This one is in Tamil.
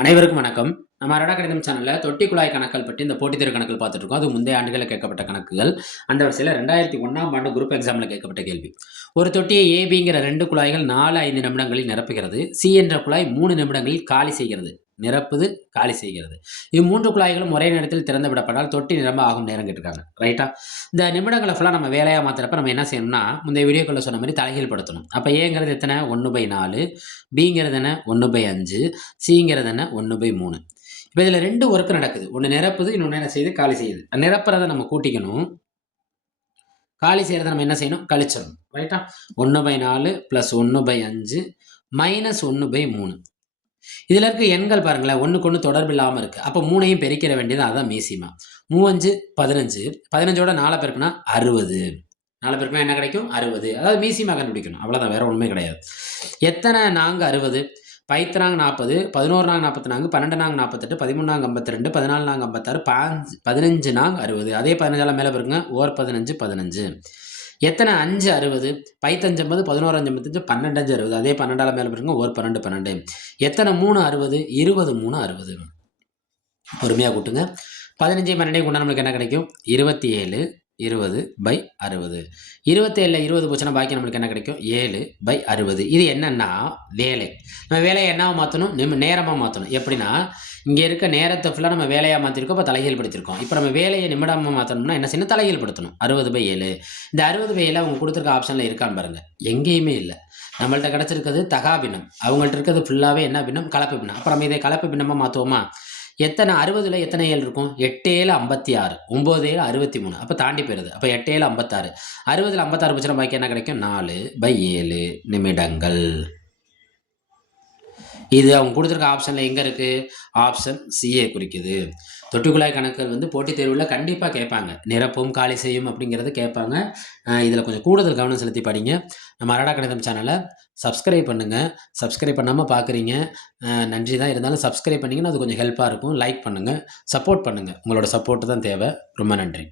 அனைவருக்கும் வணக்கம். நம்ம அரடா கணிதம் சேனல்ல தொட்டி குழாய் கணக்குகள் பற்றி இந்த போட்டித் தேர்வு கணக்குகள் பார்த்துட்டு இருக்கோம். அது முந்தைய ஆண்டுகளில் கேட்கப்பட்ட கணக்குகள். அந்த வரிசையில் 2001ஆம் ஆண்டு குரூப் எக்ஸாமில் கேட்கப்பட்ட கேள்வி. ஒரு தொட்டியை ஏபிங்கிற 2 குழாய்கள் 4-5 நிமிடங்களில் நிரப்புகிறது. சி என்ற குழாய் 3 நிமிடங்களில் காலி செய்கிறது. நிரப்புது, காலி செய்கிறது. இம்மூன்று குழாய்களும் ஒரே நேரத்தில் திறந்து விடப்பட்டால் தொட்டி நிரம்ப ஆகும் நேரம் கேட்டிருக்காங்க. ரைட்டா? இந்த நிமிடங்களை ஃபுல்லாக நம்ம வேலையாக மாற்றுறப்ப நம்ம என்ன செய்யணும்னா, முந்தைய வீடியோக்களில் சொன்ன மாதிரி தலைகீழ் படுத்தணும். அப்போ ஏங்கிறது எத்தனை? 1/4, பிங்கிறது என்ன? 1/5, சிங்கிறது என்ன? 1/3. இப்போ இதில் 2 ஒர்க் நடக்குது. ஒன்று நிரப்புது, இன்னொன்று என்ன செய்யுது? காலி செய்யுது. நிரப்புறதை நம்ம கூட்டிக்கணும், காலி செய்கிறத நம்ம என்ன செய்யணும்? கழிச்சிடணும். ரைட்டா? 1/4 + 1/5 - 1/3. இதில் இருக்க எண்கள் பாருங்களேன், ஒன்றுக்கு ஒன்று தொடர்பு இல்லாமல் இருக்குது. அப்போ 3ஐயும் பெருக்கிட வேண்டியது, அதுதான் மீசிமா. 3×5 15, 15ஓட 4 பெருக்குனா 60. 4 பெருக்குனா என்ன கிடைக்கும்? 60. அதாவது மீசிமா கண்டுபிடிக்கணும், அவ்வளோதான், வேற ஒன்றுமே கிடையாது. எத்தனை 4 60? 5 நாங்க 40, 11 நாங்க 44, 12 நாங்க 48, 13 நாங்க 52, 14 நாங்க 56, 15 நாங்க 60. அதே 15ஆல் மேலே பெருக்குங்க, ஓர் 15 15. எத்தனை 5 60? 5 5 11 5 55, 12 5 60. அதே 12ஆல் மேலே பெருக்குங்க, ஓர் 12 12. எத்தனை 3 60? 20 3 60. பொறுமையாக கூட்டுங்க. 15 12 கூட்டினா நம்மளுக்கு என்ன கிடைக்கும்? 27 20/60. 27ல் 20 போச்சுன்னா பாக்கி நம்மளுக்கு என்ன கிடைக்கும்? 7/60. இது என்னன்னா வேலை. நம்ம வேலையை என்னவா மாற்றணும்? நேரமாக மாற்றணும். எப்படின்னா, இங்கே இருக்க நேரத்தை ஃபுல்லாக நம்ம வேலையாக மாற்றிருக்கோம், இப்போ தலைகீழ் படுத்திருக்கோம். இப்போ நம்ம வேலையை நிமிடமாக மாற்றணும்னா என்ன செய்யணும்? தலைகீழ் படுத்தணும். 60/7. இந்த 60/7 அவங்க கொடுத்துருக்க ஆப்ஷனில் இருக்கான்னு பாருங்கள். எங்கேயுமே இல்லை. நம்மள்ட்ட கிடச்சிருக்கிறது தகா பின்னம், அவங்கள்ட்ட இருக்கிறது ஃபுல்லாகவே என்ன பின்னம்? கலப்பு பின்னம். அப்போ நம்ம இதை கலப்பு பின்னமாக மாற்றுவோமா? எத்தனை 60ல் எத்தனை 7 இருக்கும்? 8 7 56, 9 7 63. அப்போ தாண்டி போயிருது. அப்போ 8 7 56. 60ல் 56 போச்சுன்னா பாக்கி என்ன கிடைக்கும்? 4/7 நிமிடங்கள். இது அவங்க கொடுத்துருக்க ஆப்ஷனில் எங்கே இருக்குது? ஆப்ஷன் சிஏ குறிக்குது. தொட்டிக்குழாய் கணக்குகள் வந்து போட்டித் தேர்வில் கண்டிப்பாக கேட்பாங்க. நிரப்பும், காலி செய்யும் அப்படிங்கிறது கேட்பாங்க. இதில் கொஞ்சம் கூடுதல் கவனம் செலுத்தி படிங்க. நம்ம அரடா கணிதம் சேனலை சப்ஸ்கிரைப் பண்ணுங்கள். சப்ஸ்கிரைப் பண்ணாமல் பார்க்குறீங்க, நன்றி தான். இருந்தாலும் சப்ஸ்கிரைப் பண்ணிங்கன்னா அது கொஞ்சம் ஹெல்ப்பாக இருக்கும். லைக் பண்ணுங்கள், சப்போர்ட் பண்ணுங்கள். உங்களோட சப்போர்ட்டு தான் தேவை. ரொம்ப நன்றி.